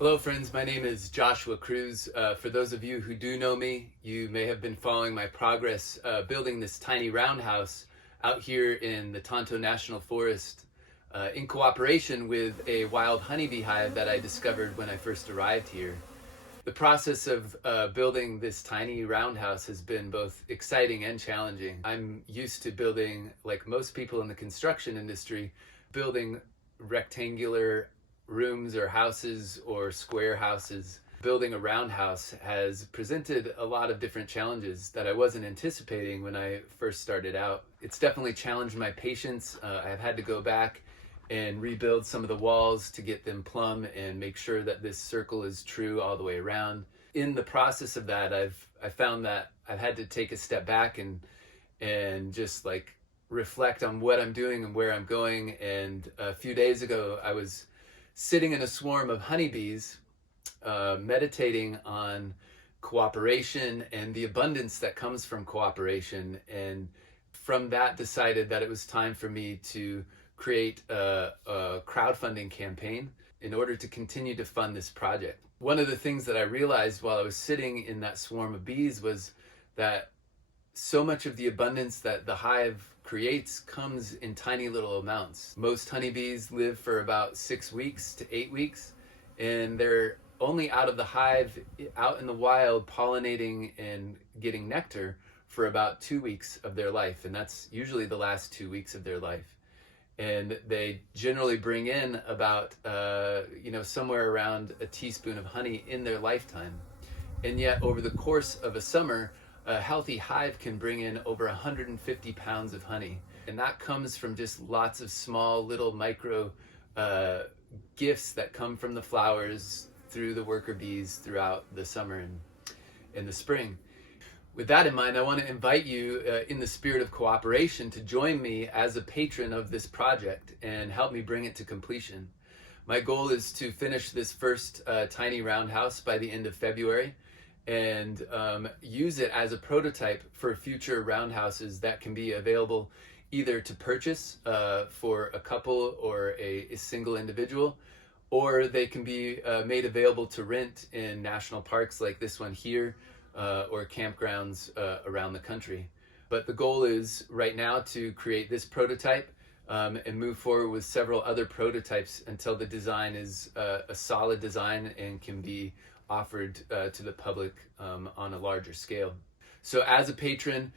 Hello friends, my name is Joshua Cruz. For those of you who do know me, you may have been following my progress building this tiny roundhouse out here in the Tonto National Forest in cooperation with a wild honeybee hive that I discovered when I first arrived here. The process of building this tiny roundhouse has been both exciting and challenging. I'm used to building, like most people in the construction industry, building rectangular rooms or houses or square houses. Building a roundhouse has presented a lot of different challenges that I wasn't anticipating when I first started out. It's definitely challenged my patience. I've had to go back and rebuild some of the walls to get them plumb and make sure that this circle is true all the way around. In the process of that, I found that I've had to take a step back and just like reflect on what I'm doing and where I'm going. And a few days ago, I was sitting in a swarm of honeybees, meditating on cooperation and the abundance that comes from cooperation. And from that, decided that it was time for me to create a crowdfunding campaign in order to continue to fund this project. One of the things that I realized while I was sitting in that swarm of bees was that so much of the abundance that the hive creates comes in tiny little amounts. Most honeybees live for about 6 weeks to 8 weeks, and they're only out of the hive, out in the wild, pollinating and getting nectar for about 2 weeks of their life, and that's usually the last 2 weeks of their life. And they generally bring in about somewhere around a teaspoon of honey in their lifetime. And yet over the course of a summer, a healthy hive can bring in over 150 pounds of honey. And that comes from just lots of small little micro gifts that come from the flowers through the worker bees throughout the summer and the spring. With that in mind, I want to invite you in the spirit of cooperation to join me as a patron of this project and help me bring it to completion. My goal is to finish this first tiny roundhouse by the end of February and use it as a prototype for future roundhouses that can be available either to purchase for a couple or a single individual, or they can be made available to rent in national parks like this one here, or campgrounds around the country. But the goal is right now to create this prototype and move forward with several other prototypes until the design is a solid design and can be offered to the public on a larger scale. So as a patron,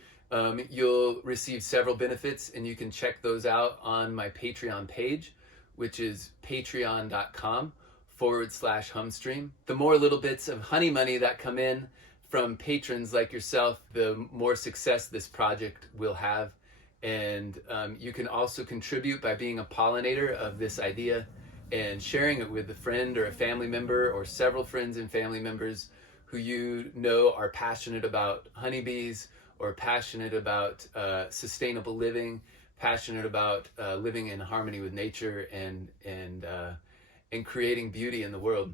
you'll receive several benefits, and you can check those out on my Patreon page, which is patreon.com/Humstream. The more little bits of honey money that come in from patrons like yourself, the more success this project will have. And you can also contribute by being a pollinator of this idea and sharing it with a friend or a family member or several friends and family members who you know are passionate about honeybees or passionate about sustainable living, passionate about living in harmony with nature and creating beauty in the world.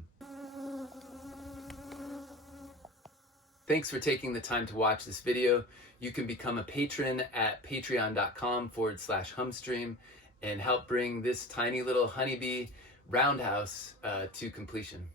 Thanks for taking the time to watch this video. You can become a patron at patreon.com/Humstream and help bring this tiny little honeybee roundhouse to completion.